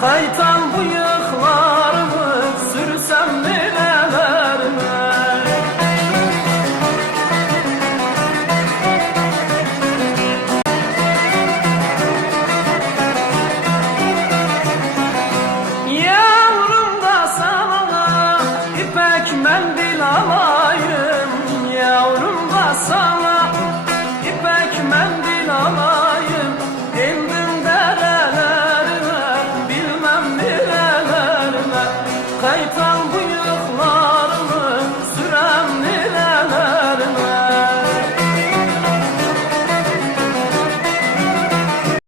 Kaytan bıyıklarımı sürsem bile verme Yavrum da sana ipek mendil alayım. Yavrum da sana Kaytan bıyıklar